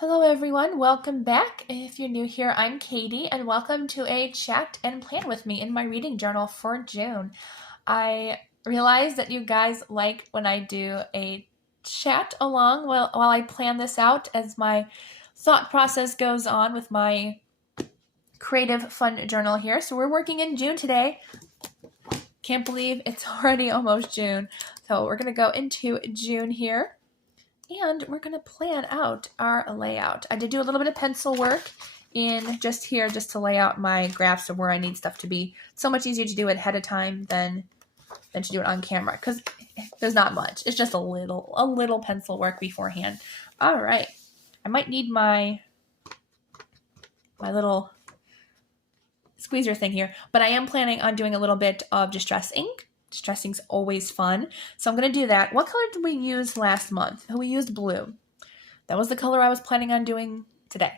Hello everyone, welcome back. If you're new here, I'm Katie and welcome to a chat and plan with me in my reading journal for June. I realize that you guys like when I do a chat along while I plan this out as my thought process goes on with my creative fun journal here. So we're working in June today. Can't believe it's already almost June. So we're going to go into June here. And we're going to plan out our layout. I did do a little bit of pencil work in just here just to lay out my graphs of where I need stuff to be. It's so much easier to do it ahead of time than to do it on camera because there's not much. It's just a little pencil work beforehand. All right. I might need my little squeezer thing here, but I am planning on doing a little bit of distress ink. Distress ink's always fun. So I'm going to do that. What color did we use last month? We used blue. That was the color I was planning on doing today.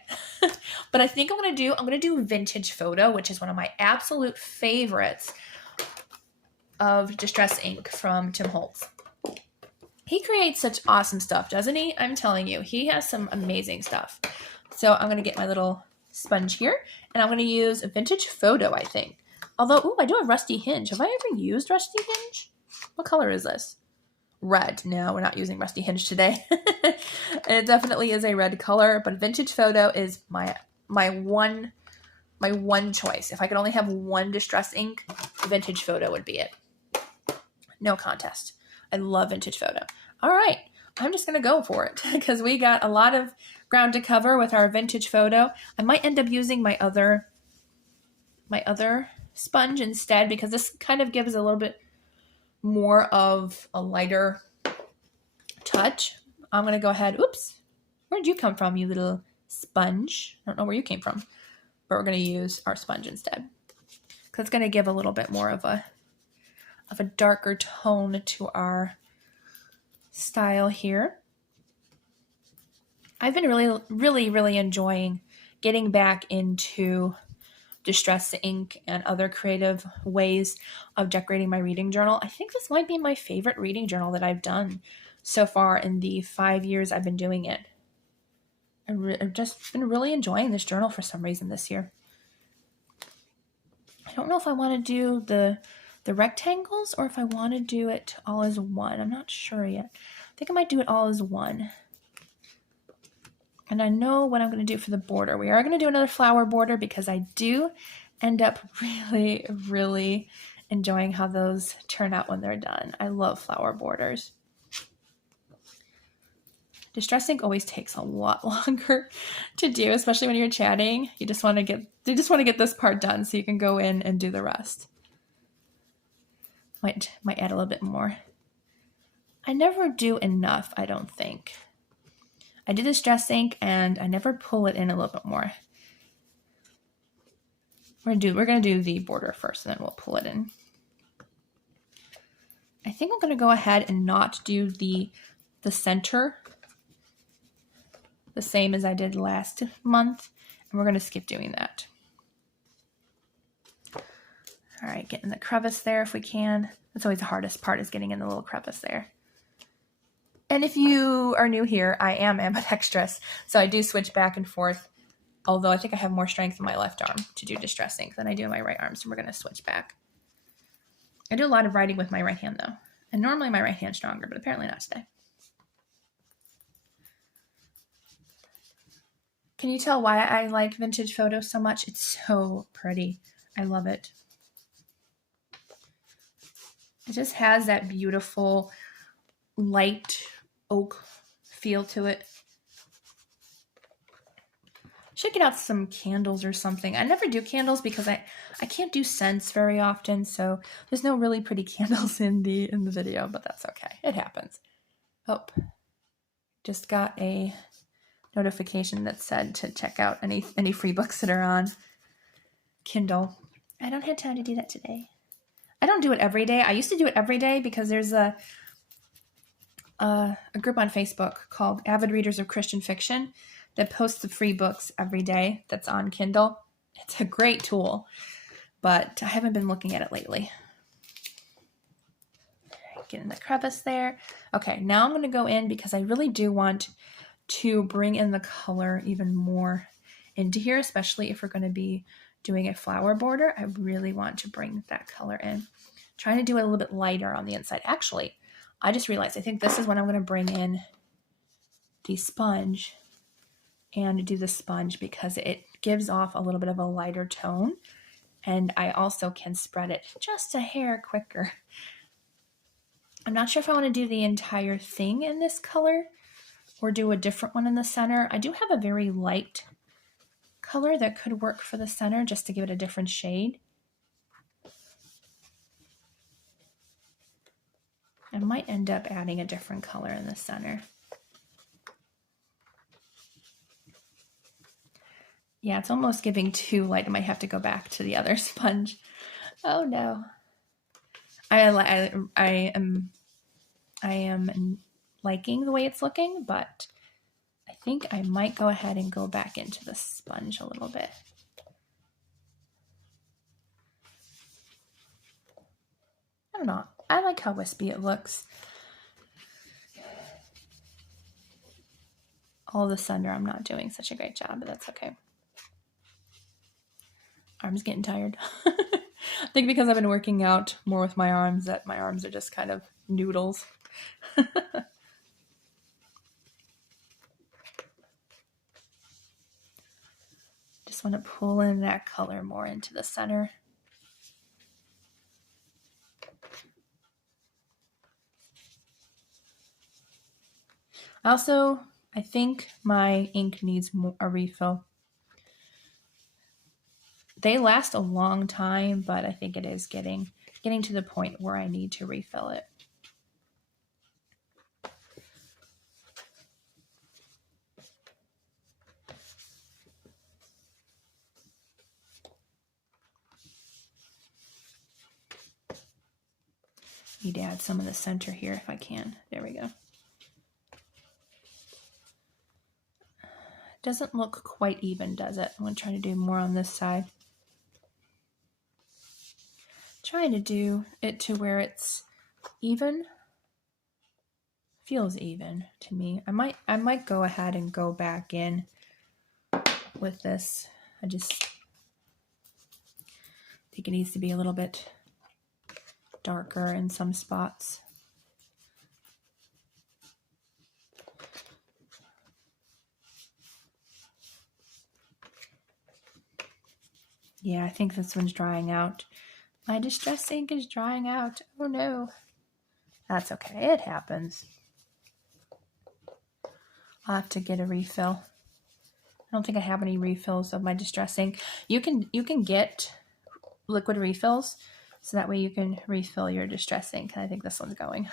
But I think I'm going to do vintage photo, which is one of my absolute favorites of distress ink from Tim Holtz. He creates such awesome stuff, doesn't he? I'm telling you, he has some amazing stuff. So I'm going to get my little sponge here and I'm going to use a vintage photo, I think. Although, I do have Rusty Hinge. Have I ever used Rusty Hinge? What color is this? Red. No, we're not using Rusty Hinge today. It definitely is a red color, but vintage photo is my one choice. If I could only have one distress ink, vintage photo would be it. No contest. I love vintage photo. All right. I'm just going to go for it because we got a lot of ground to cover with our vintage photo. I might end up using my other sponge instead because this kind of gives a little bit more of a lighter touch. I'm going to go ahead. Oops. Where'd you come from, you little sponge? I don't know where you came from, but we're going to use our sponge instead because it's going to give a little bit more of a darker tone to our style here. I've been really enjoying getting back into distress ink and other creative ways of decorating my reading journal. I think this might be my favorite reading journal that I've done so far in the 5 years I've been doing it. I've just been really enjoying this journal for some reason this year. I don't know if I want to do the rectangles or if I want to do it all as one. I'm not sure yet. I think I might do it all as one. And I know what I'm going to do for the border. We are going to do another flower border because I do end up really enjoying how those turn out when they're done. I love flower borders. Distress ink always takes a lot longer to do, especially when you're chatting. You just want to get this part done so you can go in and do the rest. Might add a little bit more. I never do enough, I don't think. I do distress ink and I never pull it in a little bit more. We're gonna do the border first and then we'll pull it in. I think I'm gonna go ahead and not do the center the same as I did last month, and we're gonna skip doing that. All right, get in the crevice there if we can. That's always the hardest part, is getting in the little crevice there. And if you are new here, I am ambidextrous, so I do switch back and forth, although I think I have more strength in my left arm to do distress ink than I do in my right arm, so we're going to switch back. I do a lot of writing with my right hand, though, and normally my right hand's stronger, but apparently not today. Can you tell why I like vintage photos so much? It's so pretty. I love it. It just has that beautiful light oak feel to it. Should get out some candles or something. I never do candles because I can't do scents very often, so there's no really pretty candles in the video, but that's okay. It happens. Oh, just got a notification that said to check out any free books that are on Kindle. I don't have time to do that today. I don't do it every day. I used to do it every day because there's a group on Facebook called Avid Readers of Christian Fiction that posts the free books every day that's on Kindle. It's a great tool, but I haven't been looking at it lately. Get in the crevice there. Okay, now I'm going to go in because I really do want to bring in the color even more into here, especially if we're going to be doing a flower border. I really want to bring that color in. Trying to do it a little bit lighter on the inside. Actually, I just realized I think this is when I'm going to bring in the sponge and do the sponge because it gives off a little bit of a lighter tone, and I also can spread it just a hair quicker. I'm not sure if I want to do the entire thing in this color or do a different one in the center. I do have a very light color that could work for the center just to give it a different shade. I might end up adding a different color in the center. Yeah, it's almost giving too light. I might have to go back to the other sponge. Oh no. I am liking the way it's looking, but I think I might go ahead and go back into the sponge a little bit. I don't know. I like how wispy it looks. All of the center I'm not doing such a great job, but that's okay. Arms getting tired. I think because I've been working out more with my arms that my arms are just kind of noodles. Just want to pull in that color more into the center. Also, I think my ink needs a refill. They last a long time, but I think it is getting to the point where I need to refill it. Need to add some in the center here if I can. There we go. Doesn't look quite even, does it? I'm going to try to do more on this side. Trying to do it to where it's even. Feels even to me. I might go ahead and go back in with this. I just think it needs to be a little bit darker in some spots. Yeah, I think this one's drying out. My distress ink is drying out. Oh no. That's okay. It happens. I'll have to get a refill. I don't think I have any refills of my distress ink. You can get liquid refills, so that way you can refill your distress ink. I think this one's going.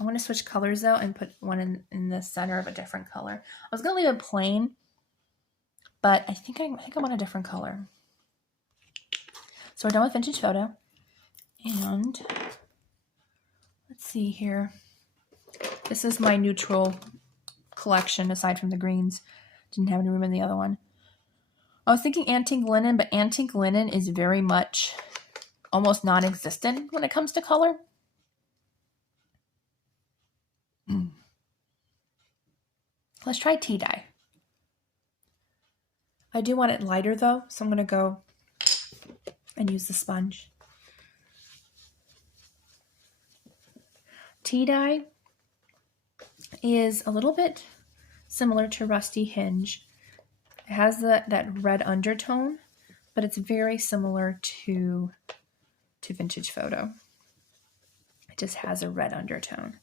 I want to switch colors though and put one in the center of a different color. I was gonna leave it plain, but I think I want a different color. So we're done with vintage photo, and let's see here. This is my neutral collection aside from the greens. Didn't have any room in the other one. I was thinking antique linen, but antique linen is very much almost non-existent when it comes to color. Let's try tea dye. I do want it lighter though, so I'm going to go and use the sponge. Tea dye is a little bit similar to Rusty Hinge. It has that red undertone, but it's very similar to Vintage Photo. It just has a red undertone.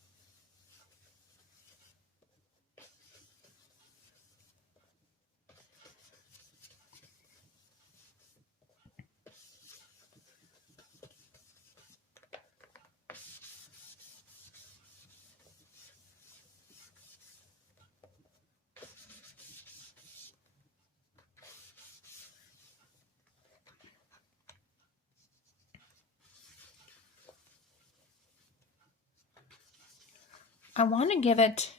I want to give it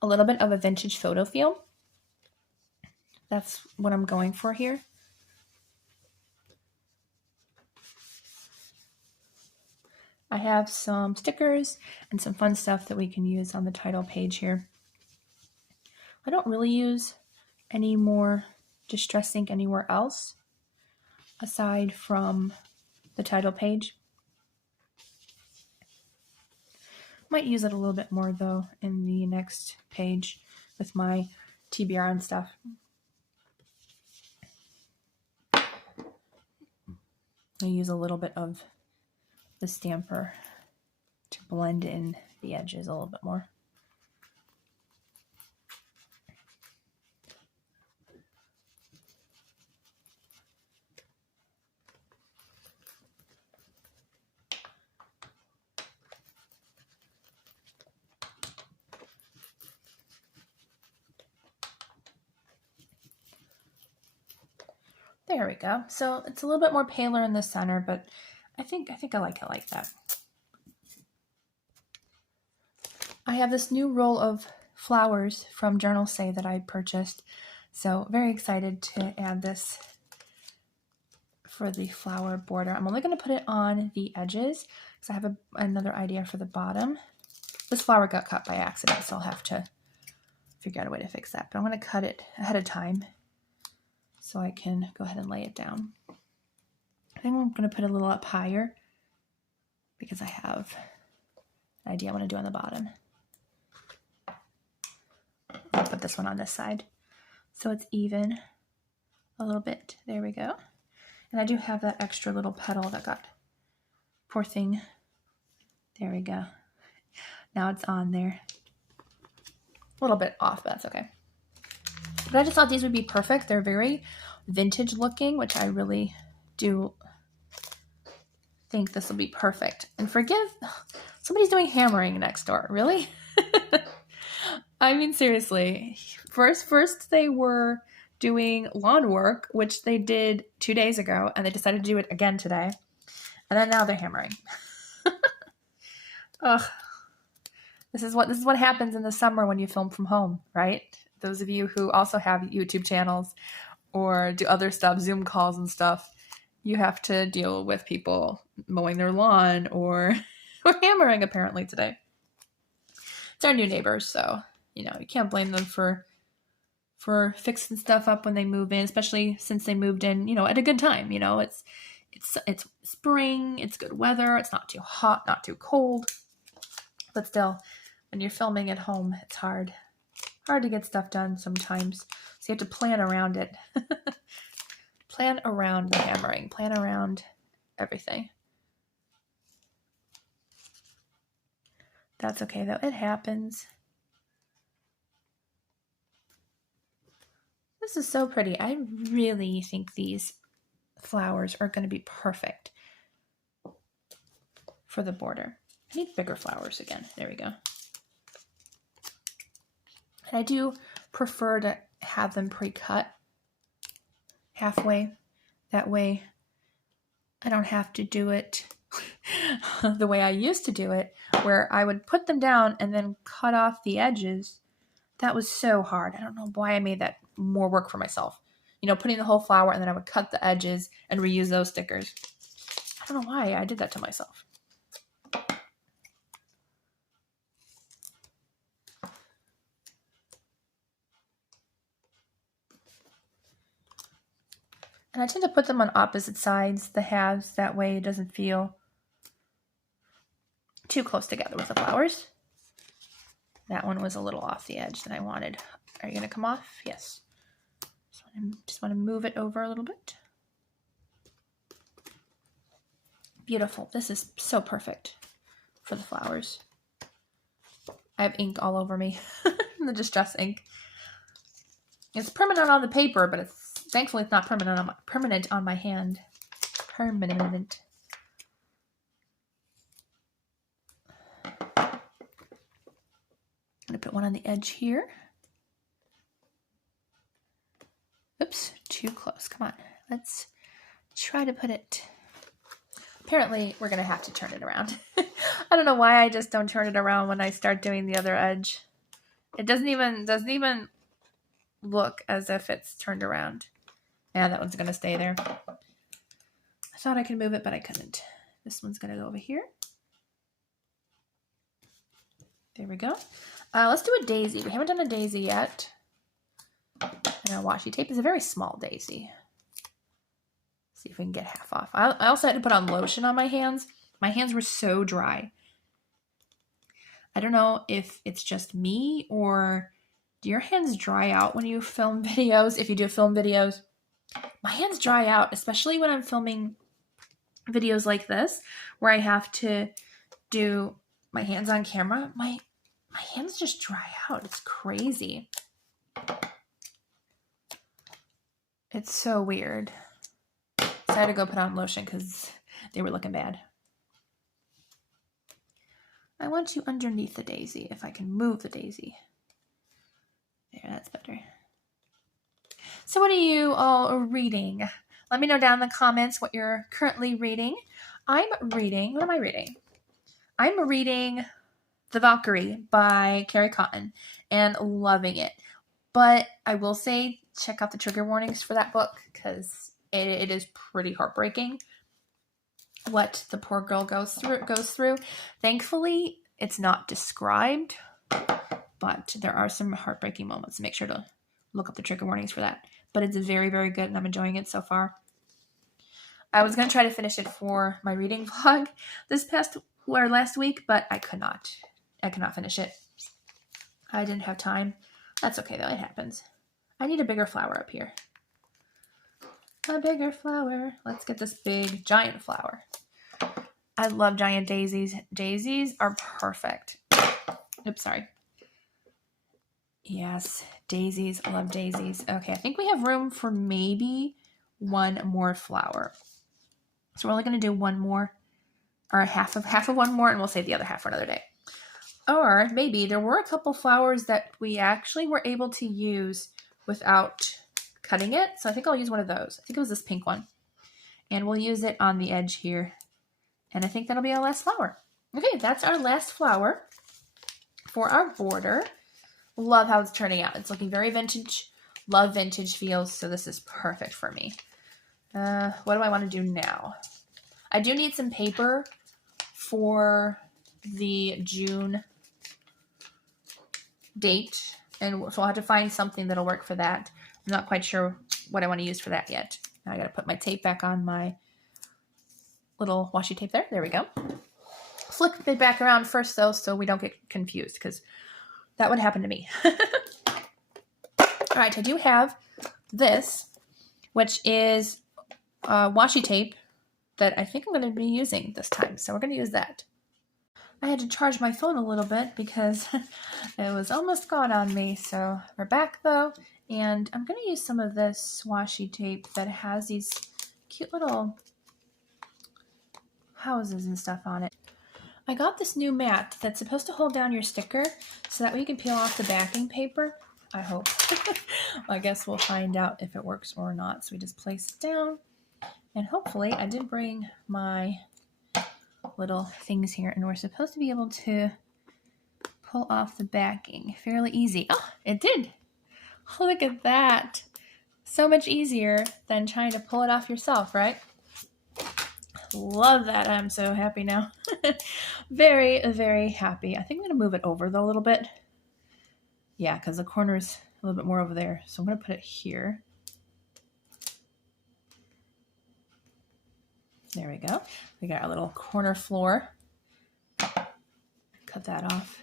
a little bit of a vintage photo feel. That's what I'm going for here. I have some stickers and some fun stuff that we can use on the title page here. I don't really use any more Distress ink anywhere else aside from the title page. Might use it a little bit more though in the next page with my TBR and stuff. I use a little bit of the stamper to blend in the edges a little bit more. There we go. So it's a little bit more paler in the center, but I think I like it like that. I have this new roll of flowers from Journal Say that I purchased. So very excited to add this for the flower border. I'm only going to put it on the edges because I have another idea for the bottom. This flower got cut by accident, so I'll have to figure out a way to fix that. But I'm going to cut it ahead of time so I can go ahead and lay it down. I think I'm going to put it a little up higher because I have an idea I want to do on the bottom. I'll put this one on this side so it's even a little bit. There we go. And I do have that extra little petal that got, poor thing. There we go. Now it's on there. A little bit off, but that's okay. But I just thought these would be perfect. They're very vintage looking, which I really do think this will be perfect. And forgive, somebody's doing hammering next door. Really? I mean, seriously. First they were doing lawn work, which they did 2 days ago, and they decided to do it again today. And then now they're hammering. Ugh. This is what happens in the summer when you film from home, right? Those of you who also have YouTube channels or do other stuff, Zoom calls and stuff, you have to deal with people mowing their lawn or hammering apparently today. It's our new neighbors, so you can't blame them for fixing stuff up when they move in, especially since they moved in, at a good time. It's spring, it's good weather, it's not too hot, not too cold. But still, when you're filming at home, it's hard to get stuff done sometimes. So you have to plan around it. Plan around the hammering. Plan around everything. That's okay though. It happens. This is so pretty. I really think these flowers are going to be perfect for the border. I need bigger flowers again. There we go. And I do prefer to have them pre-cut halfway. That way I don't have to do it the way I used to do it, where I would put them down and then cut off the edges. That was so hard. I don't know why I made that more work for myself. Putting the whole flower and then I would cut the edges and reuse those stickers. I don't know why I did that to myself. And I tend to put them on opposite sides, the halves, that way it doesn't feel too close together with the flowers. That one was a little off the edge than I wanted. Are you going to come off? Yes. Just want to move it over a little bit. Beautiful. This is so perfect for the flowers. I have ink all over me. The Distress ink. It's permanent on the paper, but thankfully it's not permanent on my hand. Permanent. I'm going to put one on the edge here. Oops, too close. Come on. Let's try to put it. Apparently, we're going to have to turn it around. I don't know why I just don't turn it around when I start doing the other edge. It doesn't even look as if it's turned around. Yeah, that one's going to stay there. I thought I could move it, but I couldn't. This one's going to go over here. There we go. Let's do a daisy. We haven't done a daisy yet. And our washi tape is a very small daisy. See if we can get half off. I also had to put on lotion on my hands. My hands were so dry. I don't know if it's just me, or do your hands dry out when you film videos? If you do film videos, my hands dry out, especially when I'm filming videos like this, where I have to do my hands on camera. My hands just dry out. It's crazy. It's so weird. So I had to go put on lotion because they were looking bad. I want you underneath the daisy, if I can move the daisy. There, that's better. So what are you all reading? Let me know down in the comments what you're currently reading. What am I reading? I'm reading The Valkyrie by Carrie Cotton and loving it. But I will say, check out the trigger warnings for that book because it is pretty heartbreaking what the poor girl goes through. Thankfully, it's not described, but there are some heartbreaking moments. Make sure to look up the trigger warnings for that. But it's very, very good, and I'm enjoying it so far. I was going to try to finish it for my reading vlog last week, but I could not. I could not finish it. I didn't have time. That's okay, though. It happens. I need a bigger flower up here. A bigger flower. Let's get this big, giant flower. I love giant daisies. Daisies are perfect. Oops, sorry. Yes, daisies. I love daisies. Okay, I think we have room for maybe one more flower. So we're only going to do one more, or half of one more, and we'll save the other half for another day. Or maybe there were a couple flowers that we actually were able to use without cutting it. So I think I'll use one of those. I think it was this pink one. And we'll use it on the edge here. And I think that'll be our last flower. Okay, that's our last flower for our border. Love how it's turning out. It's looking very vintage. Love vintage feels, so this is perfect for me. What do I want to do now? I do need some paper for the June date, and so I'll have to find something that'll work for that. I'm not quite sure what I want to use for that yet. Now I got to put my tape back on my little washi tape there. There we go. Flick it back around first, though, so we don't get confused, because that would happen to me. All right, I do have this, which is washi tape that I think I'm going to be using this time. So we're going to use that. I had to charge my phone a little bit because it was almost gone on me. So we're back though. And I'm going to use some of this washi tape that has these cute little houses and stuff on it. I got this new mat that's supposed to hold down your sticker so that way you can peel off the backing paper. I hope. I guess we'll find out if it works or not. So we just place it down. And hopefully I did bring my little things here, and we're supposed to be able to pull off the backing fairly easy. Oh, it did. Oh, look at that. So much easier than trying to pull it off yourself, right? Love that. I'm so happy now. Very, very happy. I think I'm going to move it over though a little bit. Yeah, because the corner's a little bit more over there. So I'm going to put it here. There we go. We got our little corner floor. Cut that off.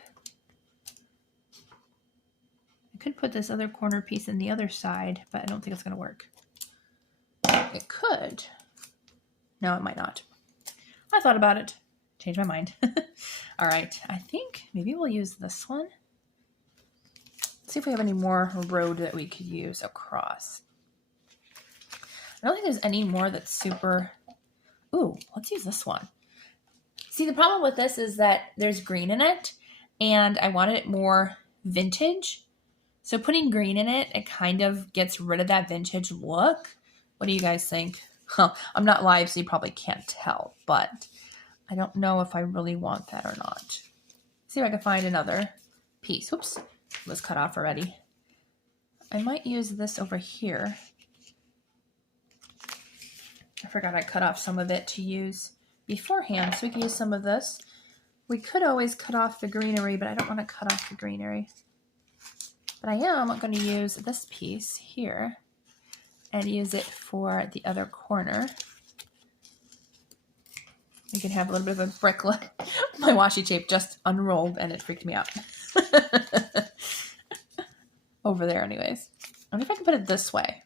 I could put this other corner piece in the other side, but I don't think it's going to work. It could. No, it might not. I thought about it. Changed my mind. All right. I think maybe we'll use this one. Let's see if we have any more road that we could use across. I don't think there's any more that's super... Ooh, let's use this one. See, the problem with this is that there's green in it, and I wanted it more vintage. So putting green in it, it kind of gets rid of that vintage look. What do you guys think? I'm not live, so you probably can't tell, but I don't know if I really want that or not. See if I can find another piece. Oops, it was cut off already. I might use this over here. I forgot I cut off some of it to use beforehand, so we can use some of this. We could always cut off the greenery, but I don't want to cut off the greenery. But I am going to use this piece here and use it for the other corner. You can have a little bit of a bricklet. My washi tape just unrolled and it freaked me out. Over there anyways. I wonder if I can put it this way.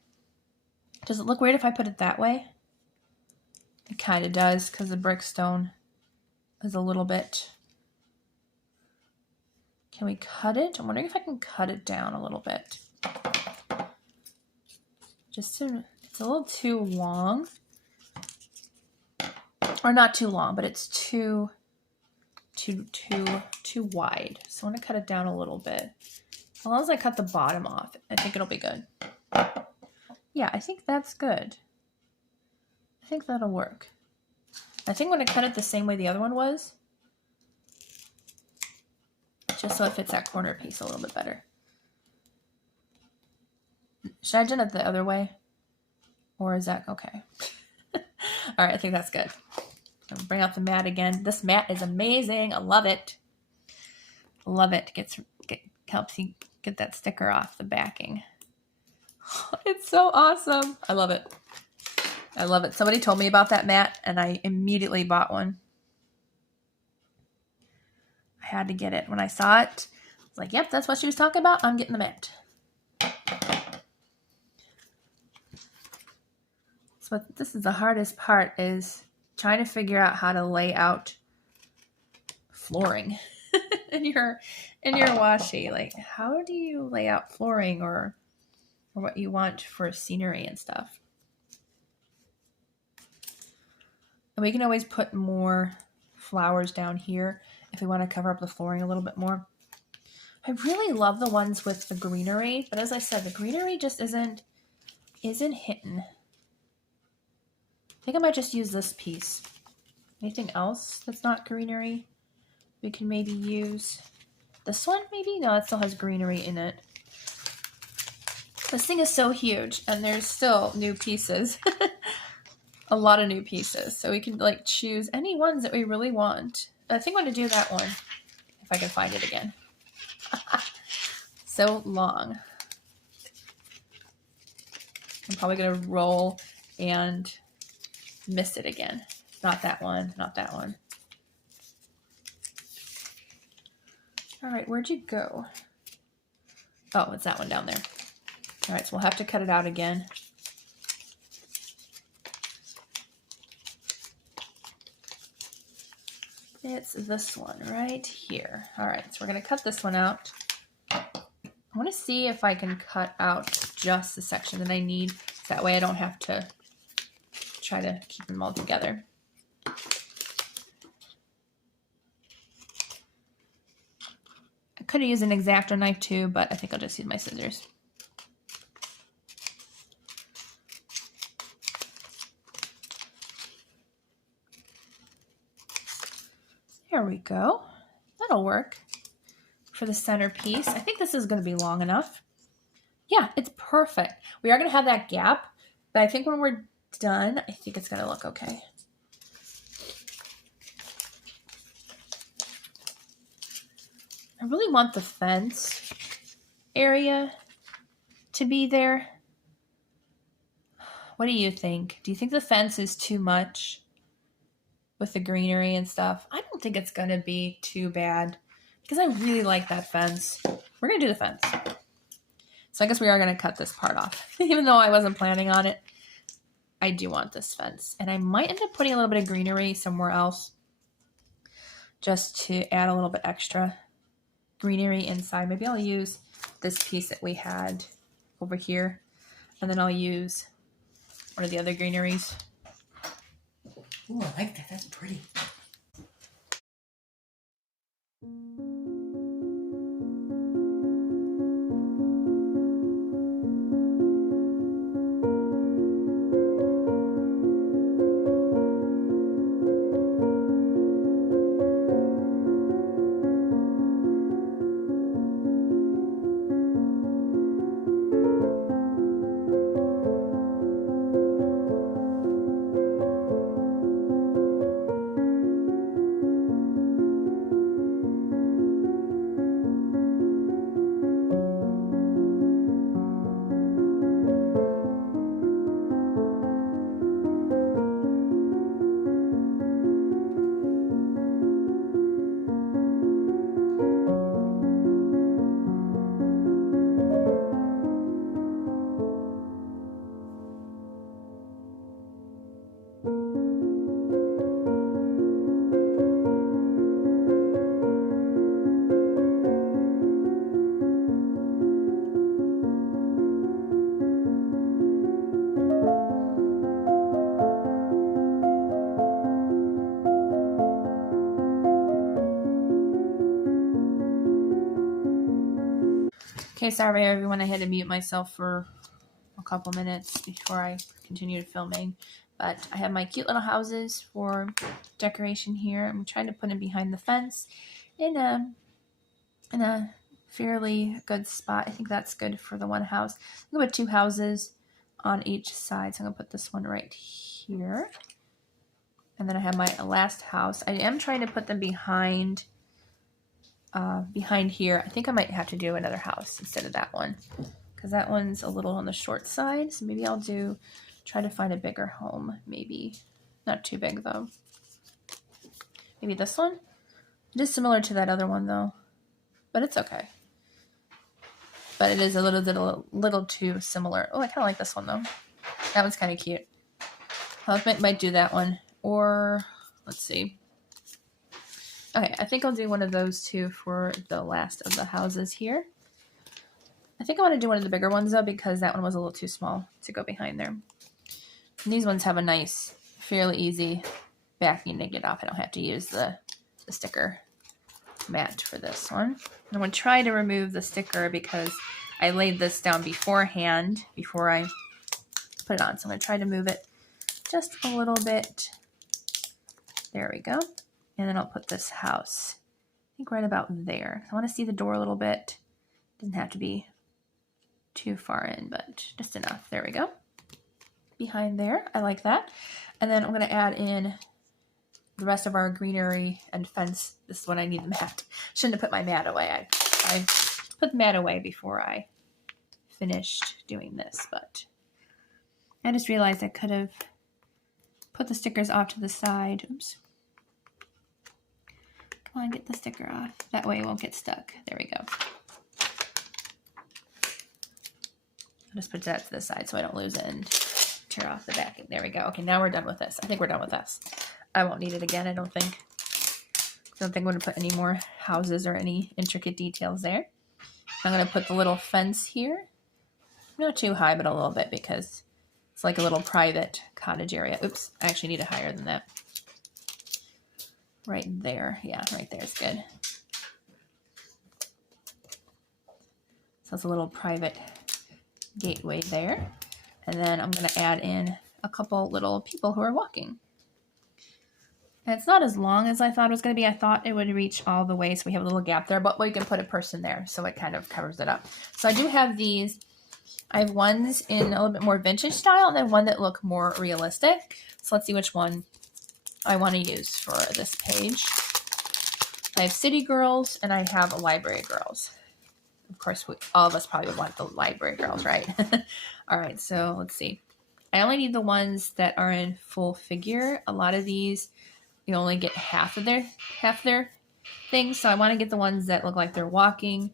Does it look weird if I put it that way? It kind of does because the brickstone is a little bit... Can we cut it? I'm wondering if I can cut it down a little bit. It's a little too long. Or not too long, but it's too wide. So I want to cut it down a little bit. As long as I cut the bottom off, I think it'll be good. Yeah, I think that's good. I think that'll work. I think I'm going to cut it the same way the other one was. Just so it fits that corner piece a little bit better. Should I have done it the other way? Or is that okay? All right, I think that's good. I'll bring out the mat again. This mat is amazing. I love it. Love it. Helps you get that sticker off the backing. It's so awesome. I love it. I love it. Somebody told me about that mat and I immediately bought one. I had to get it. When I saw it, I was like, yep, that's what she was talking about. I'm getting the mat. So this is the hardest part, is trying to figure out how to lay out flooring in your washi. Like, how do you lay out flooring or what you want for scenery and stuff? And we can always put more flowers down here if we want to cover up the flooring a little bit more. I really love the ones with the greenery, but as I said, the greenery just isn't hitting. I think I might just use this piece. Anything else that's not greenery? We can maybe use this one, maybe? No, it still has greenery in it. This thing is so huge, and there's still new pieces. A lot of new pieces. So we can like choose any ones that we really want. I think I'm going to do that one, if I can find it again. So long. I'm probably going to roll and miss it again. Not that one, not that one. All right, where'd you go? Oh, it's that one down there. All right, so we'll have to cut it out again. It's this one right here. All right, so we're going to cut this one out. I want to see if I can cut out just the section that I need. So that way I don't have to try to keep them all together. I could have used an X-Acto knife too, but I think I'll just use my scissors. There we go. That'll work for the centerpiece. I think this is going to be long enough. Yeah, it's perfect. We are going to have that gap, but I think when we're done, I think it's going to look okay. I really want the fence area to be there. What do you think? Do you think the fence is too much with the greenery and stuff? I don't think it's going to be too bad because I really like that fence. We're going to do the fence. So I guess we are going to cut this part off. Even though I wasn't planning on it, I do want this fence. And I might end up putting a little bit of greenery somewhere else just to add a little bit extra greenery inside. Maybe I'll use this piece that we had over here. And then I'll use one of the other greeneries. Ooh, I like that. That's pretty. Okay, sorry everyone, I had to mute myself for a couple minutes before I continued filming. But I have my cute little houses for decoration here. I'm trying to put them behind the fence in a fairly good spot. I think that's good for the one house. I'm gonna put 2 houses on each side. So I'm gonna put this one right here. And then I have my last house. I am trying to put them behind here. I think I might have to do another house instead of that one, because that one's a little on the short side. So maybe I'll try to find a bigger home. Maybe not too big though. Maybe this one. It is similar to that other one though, but it's okay. But it is a little too similar. Oh, I kind of like this one though. That one's kind of cute. I might do that one, or let's see. Okay, I think I'll do one of those 2 for the last of the houses here. I think I want to do one of the bigger ones though, because that one was a little too small to go behind there. And these ones have a nice, fairly easy backing to get off. I don't have to use the sticker mat for this one. I'm going to try to remove the sticker because I laid this down beforehand before I put it on. So I'm going to try to move it just a little bit. There we go. And then I'll put this house, I think right about there. I want to see the door a little bit. Doesn't have to be too far in, but just enough. There we go. Behind there. I like that. And then I'm going to add in the rest of our greenery and fence. This is when I need the mat. Shouldn't have put my mat away. I put the mat away before I finished doing this, but I just realized I could have put the stickers off to the side. Oops. Come on, get the sticker off. That way it won't get stuck. There we go. I'll just put that to the side so I don't lose it and tear off the backing. There we go. Okay, now we're done with this. I think we're done with this. I won't need it again, I don't think. I don't think I'm going to put any more houses or any intricate details there. I'm going to put the little fence here. Not too high, but a little bit, because it's like a little private cottage area. Oops, I actually need it higher than that. Right there. Yeah, right there is good. So it's a little private gateway there. And then I'm going to add in a couple little people who are walking. And it's not as long as I thought it was going to be. I thought it would reach all the way, so we have a little gap there, but we can put a person there, so it kind of covers it up. So I do have these. I have ones in a little bit more vintage style, and then one that look more realistic. So let's see which one I want to use for this page. I have City Girls, and I have Library Girls. Of course, all of us probably would want the Library Girls, right? All right, so let's see. I only need the ones that are in full figure. A lot of these, you only get half their things. So I want to get the ones that look like they're walking,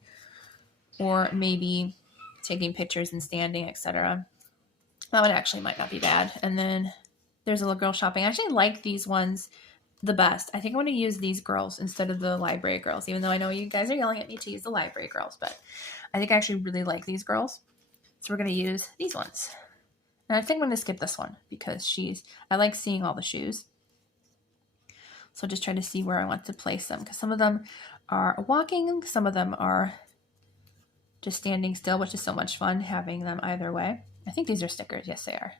or maybe taking pictures and standing, etc. That one actually might not be bad. And then there's a little girl shopping. I actually like these ones the best. I think I want to use these girls instead of the Library Girls, even though I know you guys are yelling at me to use the Library Girls, but I think I actually really like these girls. So we're going to use these ones. And I think I'm going to skip this one because I like seeing all the shoes. So just try to see where I want to place them, because some of them are walking, some of them are just standing still, which is so much fun having them either way. I think these are stickers. Yes, they are.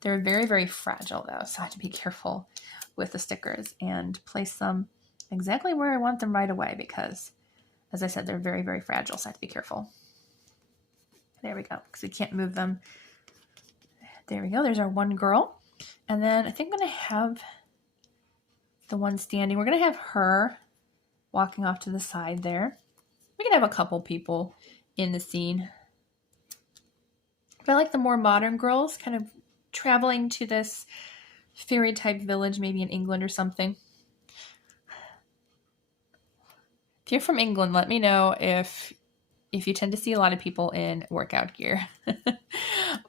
They're very, very fragile though, so I have to be careful with the stickers and place them exactly where I want them right away, because as I said, they're very, very fragile, so I have to be careful. There we go, because we can't move them. There we go. There's our one girl. And then I think I'm going to have the one standing. We're going to have her walking off to the side there. We can have a couple people in the scene. But I like the more modern girls kind of traveling to this fairy type village, maybe in England or something. If you're from England, let me know if you tend to see a lot of people in workout gear.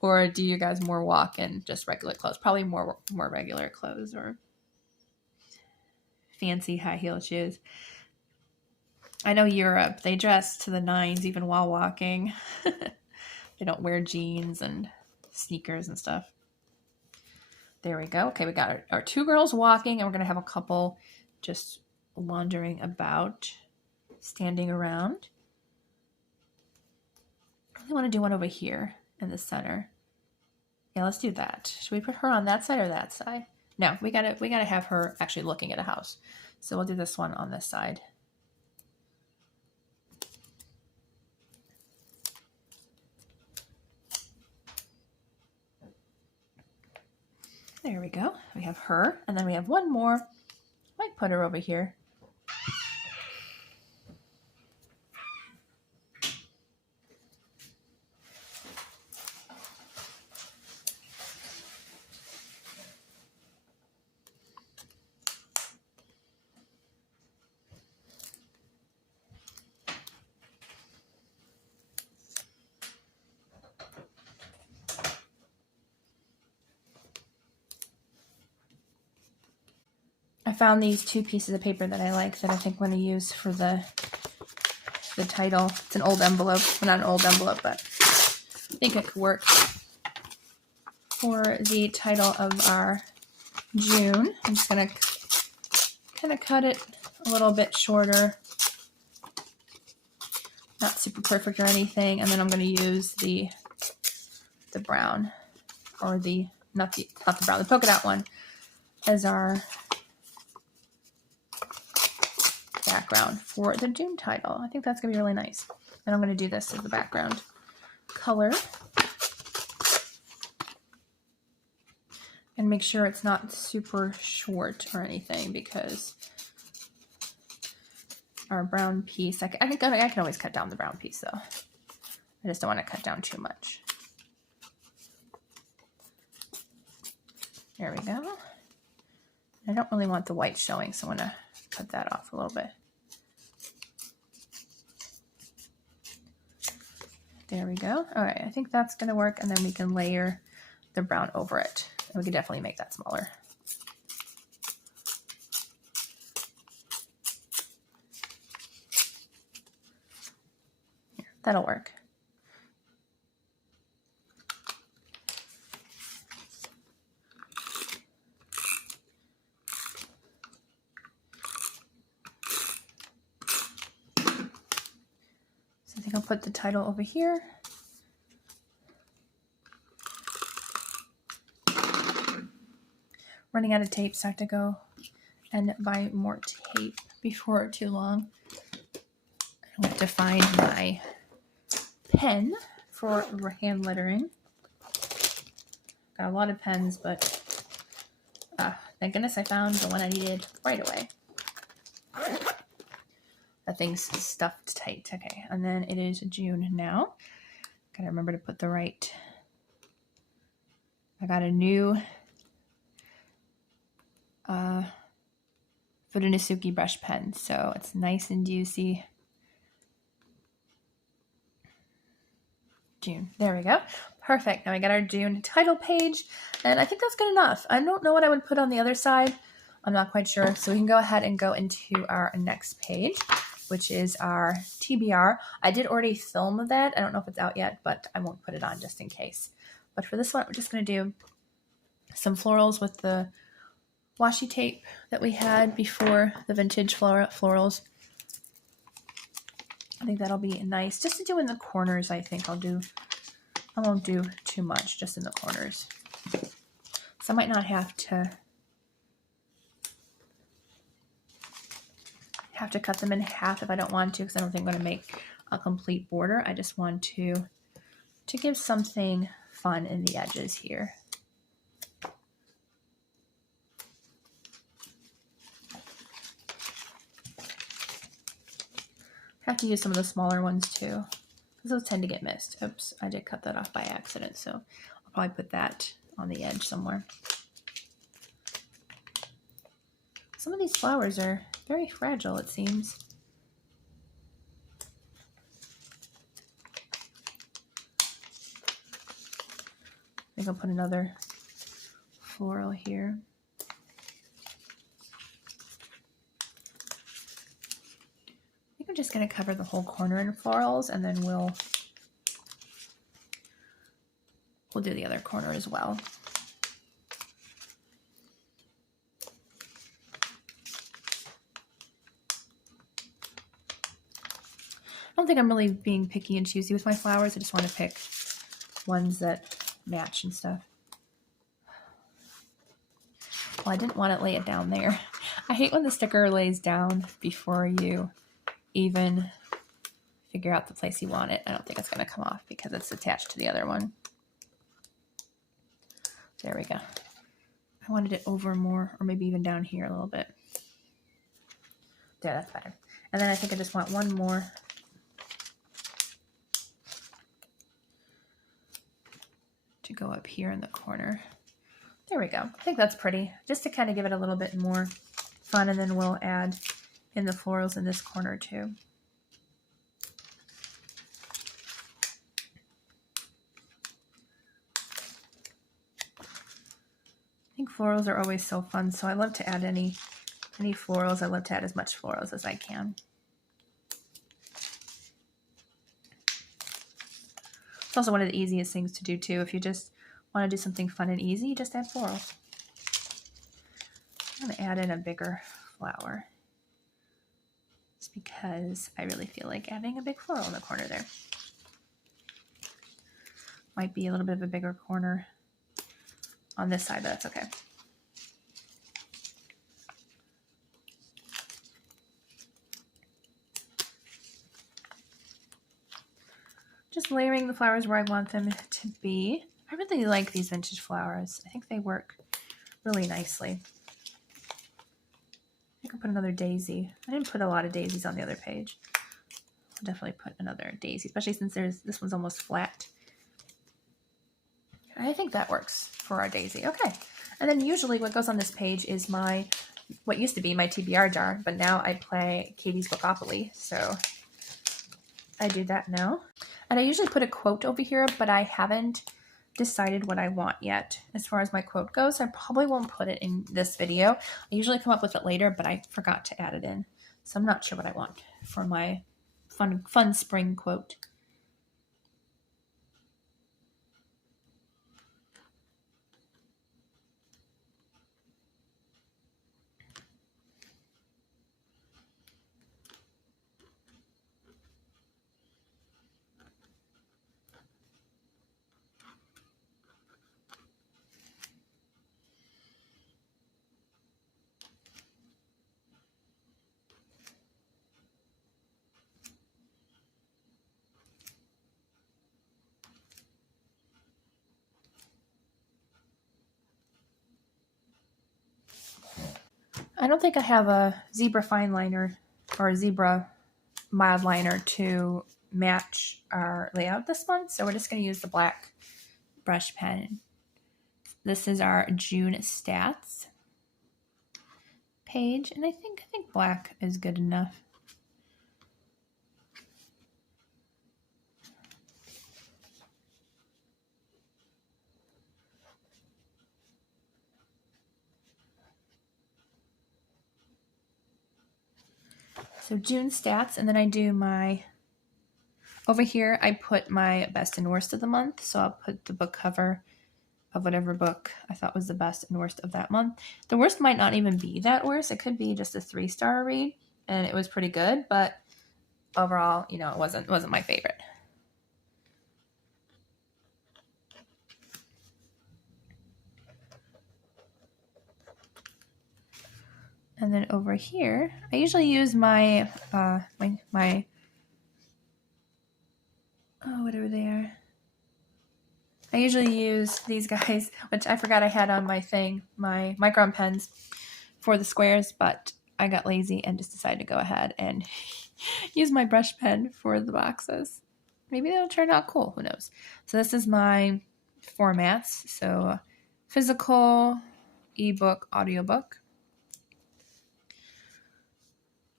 Or do you guys more walk in just regular clothes? Probably more regular clothes, or fancy high heel shoes. I know Europe, they dress to the nines even while walking. They don't wear jeans and sneakers and stuff. There we go. Okay, we got our 2 girls walking, and we're going to have a couple just wandering about, standing around. really want to do one over here in the center. Yeah, let's do that. Should we put her on that side or that side? No, we gotta have her actually looking at a house. So we'll do this one on this side. There we go. We have her, and then we have one more. Might put her over here. I found these two pieces of paper that I like that I think I'm going to use for the title. It's an old envelope. Well, not an old envelope, but I think it could work for the title of our June. I'm just going to kind of cut it a little bit shorter. Not super perfect or anything. And then I'm going to use the brown, or the not the brown, the polka dot one as our background for the June title. I think that's gonna be really nice. And I'm gonna do this as the background color. And make sure it's not super short or anything, because our brown piece, I can always cut down the brown piece though. I just don't want to cut down too much. There we go. I don't really want the white showing, so I'm gonna cut that off a little bit. There we go. All right, I think that's gonna work, and then we can layer the brown over it. And we can definitely make that smaller. Here, that'll work. I think I'll put the title over here. Running out of tape, so I have to go and buy more tape before too long. I have to find my pen for hand lettering. Got a lot of pens, but thank goodness I found the one I needed right away. That thing's stuffed tight. Okay, and then it is June now. Gotta remember to put the right. I got a new Fudenosuke brush pen, so it's nice and juicy. June. There we go. Perfect. Now we got our June title page, and I think that's good enough. I don't know what I would put on the other side. I'm not quite sure. So we can go ahead and go into our next page, which is our TBR. I did already film that. I don't know if it's out yet, but I won't put it on just in case. But for this one, we're just going to do some florals with the washi tape that we had before, the vintage florals. I think that'll be nice. Just to do in the corners, I think I won't do too much, just in the corners. So I might not have to cut them in half if I don't want to, because I don't think I'm going to make a complete border. I just want to give something fun in the edges here. I have to use some of the smaller ones too, because those tend to get missed. Oops, I did cut that off by accident, so I'll probably put that on the edge somewhere. Some of these flowers are very fragile, it seems. I think I'll put another floral here. I think I'm just going to cover the whole corner in florals, and then we'll do the other corner as well. I don't think I'm really being picky and choosy with my flowers. I just want to pick ones that match and stuff. Well, I didn't want to lay it down there. I hate when the sticker lays down before you even figure out the place you want it. I don't think it's going to come off because it's attached to the other one. There we go. I wanted it over more, or maybe even down here a little bit. There, that's better. And then I think I just want one more. To go up here in the corner. There we go. I think that's pretty. Just to kind of give it a little bit more fun, and then we'll add in the florals in this corner too. I think florals are always so fun, so I love to add any florals. I love to add as much florals as I can. It's also one of the easiest things to do too. If you just want to do something fun and easy, just add florals. I'm going to add in a bigger flower. It's because I really feel like adding a big floral in the corner there. Might be a little bit of a bigger corner on this side, but that's okay. Just layering the flowers where I want them to be. I really like these vintage flowers. I think they work really nicely. I could put another daisy. I didn't put a lot of daisies on the other page. I'll definitely put another daisy, especially since this one's almost flat. I think that works for our daisy. Okay. And then usually what goes on this page is what used to be my TBR jar, but now I play Katie's Bookopoly. So I do that now. And I usually put a quote over here, but I haven't decided what I want yet. As far as my quote goes, I probably won't put it in this video. I usually come up with it later, but I forgot to add it in. So I'm not sure what I want for my fun spring quote. I don't think I have a zebra fine liner or a zebra mild liner to match our layout this month, so we're just going to use the black brush pen. This is our June stats page, and I think black is good enough. So June stats, and then I do over here I put my best and worst of the month. So I'll put the book cover of whatever book I thought was the best and worst of that month. The worst might not even be that worst. It could be just a 3-star read, and it was pretty good, but overall, it wasn't my favorite. And then over here, I usually use my whatever they are. I usually use these guys, which I forgot I had on my thing, my micron pens for the squares, but I got lazy and just decided to go ahead and use my brush pen for the boxes. Maybe it'll turn out cool, who knows. So this is my formats. So physical, ebook, audiobook.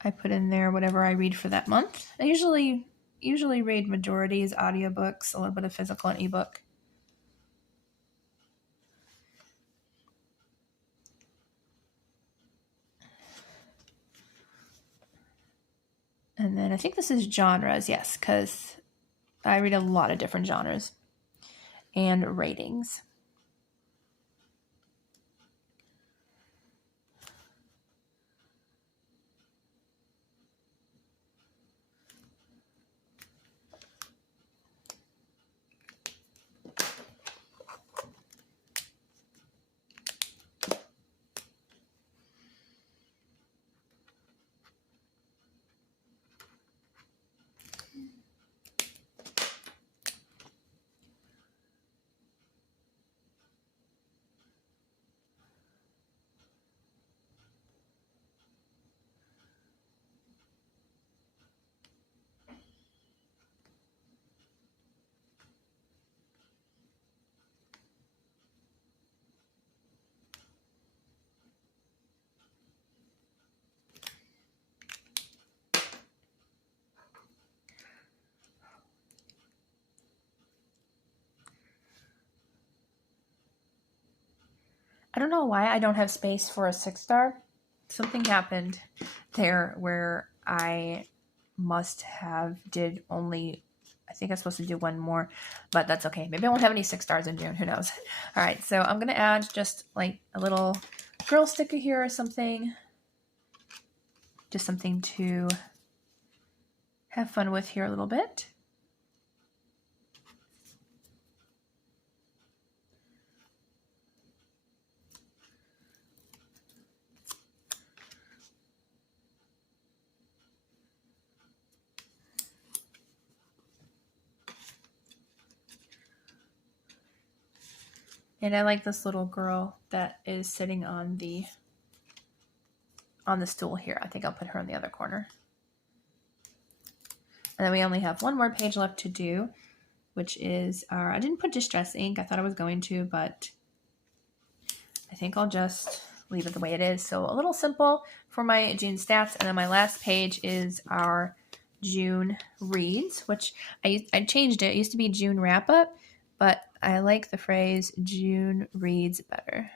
I put in there whatever I read for that month. I usually read majority is audiobooks, a little bit of physical and ebook. And then I think this is genres, yes, because I read a lot of different genres. And ratings. don't know why I don't have space for a 6-star. Something happened there where I must have did only, I think I'm supposed to do one more, but that's okay. Maybe I won't have any 6 stars in June. Who knows? All right, so I'm going to add just like a little girl sticker here or something. Just something to have fun with here a little bit. And I like this little girl that is sitting on the stool here. I think I'll put her in the other corner. And then we only have one more page left to do, which is our, I didn't put distress ink. I thought I was going to, but I think I'll just leave it the way it is. So a little simple for my June stats. And then my last page is our June reads, which I changed it. It used to be June wrap up, but I like the phrase June reads better.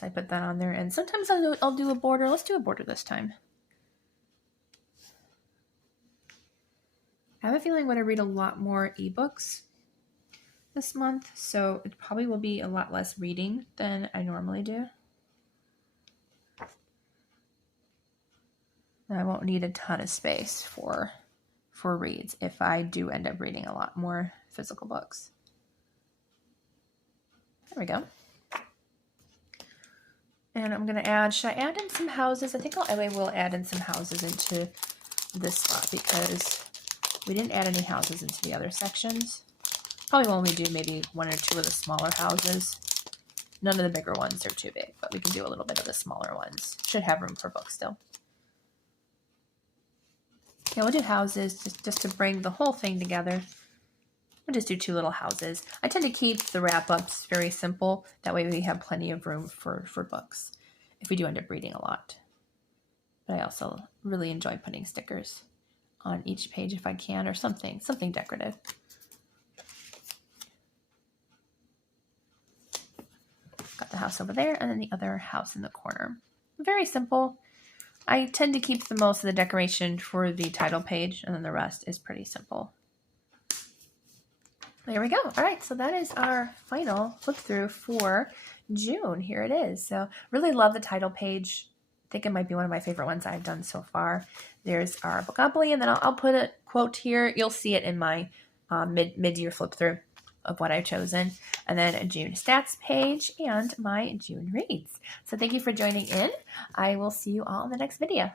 So I put that on there, and sometimes I'll do a border. Let's do a border this time. I have a feeling I'm going to read a lot more ebooks this month, so it probably will be a lot less reading than I normally do. I won't need a ton of space for reads if I do end up reading a lot more physical books. There we go. And I'm going to add, should I add in some houses? I think I will add in some houses into this spot because we didn't add any houses into the other sections. Probably will only do maybe 1 or 2 of the smaller houses. None of the bigger ones are too big, but we can do a little bit of the smaller ones. Should have room for books still. Yeah, we'll do houses just to bring the whole thing together. We'll just do 2 little houses. I tend to keep the wrap-ups very simple. That way we have plenty of room for books if we do end up reading a lot. But I also really enjoy putting stickers on each page if I can, or something decorative. Got the house over there and then the other house in the corner. Very simple. I tend to keep the most of the decoration for the title page, and then the rest is pretty simple. There we go. All right, so that is our final flip through for June. Here it is. So really love the title page. I think it might be one of my favorite ones I've done so far. There's our Bookopoly, and then I'll put a quote here. You'll see it in my mid-year flip through of what I've chosen, and then a June stats page and my June reads. So thank you for joining in. I will see you all in the next video.